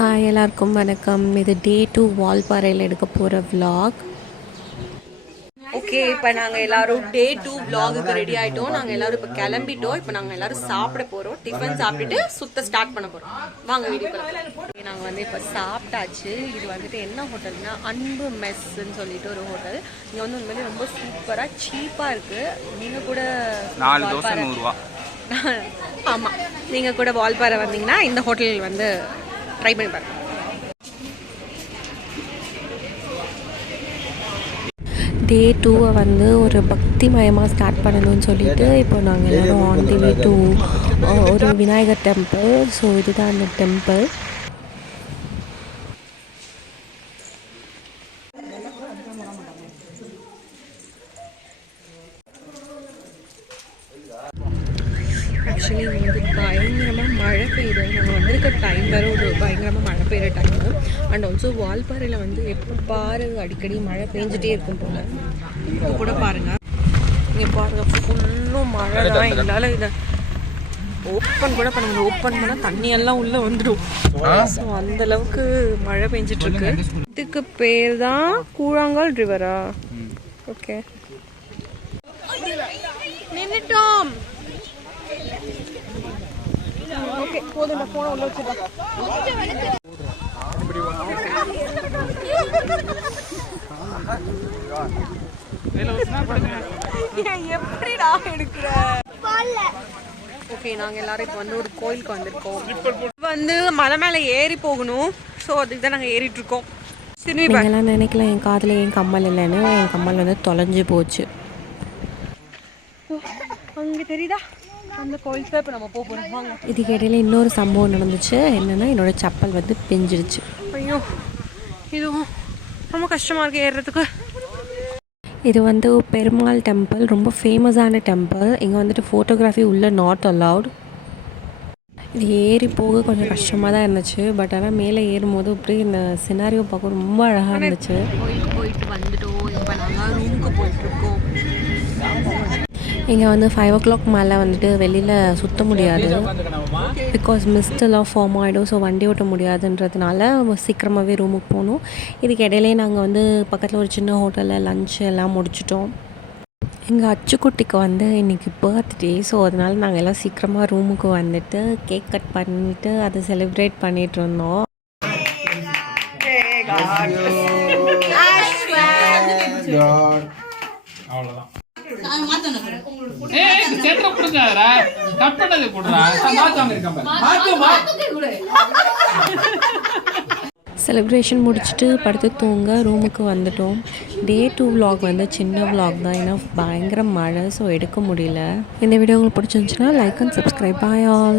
Hi எல்லாருக்கும் வணக்கம். இது டே 2 வால்பாறையில் எடுக்க போகிற vlog. ஓகே, இப்போ நாங்கள் எல்லாரும் டே 2 vlogக்கு ரெடி ஆகிட்டோம். நாங்கள் எல்லாரும் இப்போ கிளம்பிட்டோம். இப்போ நாங்கள் எல்லாரும் சாப்பிட போகிறோம். டிஃபன் சாப்பிட்டுட்டு சுத்த ஸ்டார்ட் பண்ண போகிறோம். வாங்க வீடியோ. நாங்கள் வந்து இப்போ சாப்பிட்டாச்சு. இது வந்துட்டு என்ன ஹோட்டல்னா அன்பு மெஸ்ன்னு சொல்லிட்டு ஒரு ஹோட்டல். இங்கே வந்து உண்மையிலே ரொம்ப சூப்பராக சீப்பாக இருக்குது. நீங்கள் கூட 4 தோசை 100 ரூபா. ஆமாம், நீங்கள் கூட வால்பாறை வந்தீங்கன்னா இந்த ஹோட்டல் வந்து ட்ரை பண்ணி பாருங்க. டே 2 வந்து ஒரு பக்திமயமாக ஸ்டார்ட் பண்ணணும்னு சொல்லிட்டு இப்போ நாங்கள் எல்லோரும் ஆன் தி வே டு ஒரு விநாயகர் டெம்பிள். ஸோ இதுதான் அந்த டெம்பிள். ஆக்சுவலி வந்து பயங்கரமாக மழை பெய்யுது. நாங்கள் வந்திருக்க டைம் வேறு ஒரு பயங்கரமாக மழை பெய்கிற டைமு. அண்ட் ஆல்சோ வால்பாறையில் வந்து எப்போ பாரு அடிக்கடி மழை பெஞ்சிட்டே இருக்கும் போல். இப்போ கூட பாருங்கள், இங்கே பாருங்கள், ஃபுல்லும் மழை தான். எங்களால் இதை ஓப்பன் கூட பண்ண முடியும். ஓப்பன் பண்ணால் தண்ணியெல்லாம் உள்ளே வந்துடும். ஸோ அந்தளவுக்கு மழை பெஞ்சிட்ருக்கு. இதுக்கு பேர் தான் கூழாங்கால் ரிவரா? ஓகே, நின்றுட்டோம். ஓகே, போதும், நான் போன உள்ள வச்சுட்டேன். எப்படிடா எடுக்கிற? ஓகே, நாங்கள் எல்லாரும் இப்போ வந்து ஒரு கோயிலுக்கு வந்திருக்கோம். வந்து மலை மேலே ஏறி போகணும். ஸோ அதுக்கு தான் நாங்கள் ஏறிட்டு இருக்கோம். நீங்களாம் நினைக்கலாம் என் காதில் என் கம்மல் இல்லைன்னு. என் கம்மல் வந்து தொலைஞ்சு போச்சு. அங்கே தெரியுதா அந்த கோயிலுக்கு இப்போ நம்ம போகிறோம். இதுக்கு இடையில இன்னொரு சம்பவம் நடந்துச்சு. என்னென்னா என்னோட செப்பல் வந்து பிஞ்சிடுச்சு. ஐயோ, இதுவும் ரொம்ப கஷ்டமாக இருக்குது ஏறுறதுக்கு. இது வந்து பெருமாள் டெம்பிள், ரொம்ப ஃபேமஸான டெம்பிள். இங்கே வந்துட்டு ஃபோட்டோகிராஃபி உள்ளே நாட் அலவுட். இது ஏறி போக கொஞ்சம் கஷ்டமாக தான் இருந்துச்சு. பட் ஆனால் மேலே ஏறும்போது இப்படி இந்த சினாரியோ பார்க்க ரொம்ப அழகாக இருந்துச்சு. கோயிலுக்கு போயிட்டு வந்துட்டோம். இப்போ நாங்கள் ரூமுக்கு போயிட்டுருக்கோம். இங்கே வந்து 5 o'clock மேலே வந்துட்டு வெளியில் சுற்ற முடியாது. பிகாஸ் மிஸ்டெல்லாம் ஃபார்ம் ஆகிடும். ஸோ வண்டி ஓட்ட முடியாதுன்றதுனால சீக்கிரமாகவே ரூமுக்கு போகணும். இதுக்கு இடையிலே நாங்கள் வந்து பக்கத்தில் ஒரு சின்ன ஹோட்டலில் லன்ச் எல்லாம் முடிச்சிட்டோம். எங்கள் அச்சுக்குட்டிக்கு வந்து இன்றைக்கி பர்த்டே. ஸோ அதனால் நாங்கள் எல்லாம் சீக்கிரமாக ரூமுக்கு வந்துட்டு கேக் கட் பண்ணிவிட்டு அதை செலிப்ரேட் பண்ணிகிட்டு இருந்தோம். அவ்வளோதான். செலிப்ரேஷன் முடிச்சுட்டு படுத்து தூங்க ரூமுக்கு வந்துட்டோம். டே 2 vlog வந்து சின்ன vlog தான். ஏன்னா பயங்கர மழை, ஸோ எடுக்க முடியல. இந்த வீடியோ உங்களுக்கு பிடிச்சிருந்துச்சுன்னா like and subscribe. Bye all.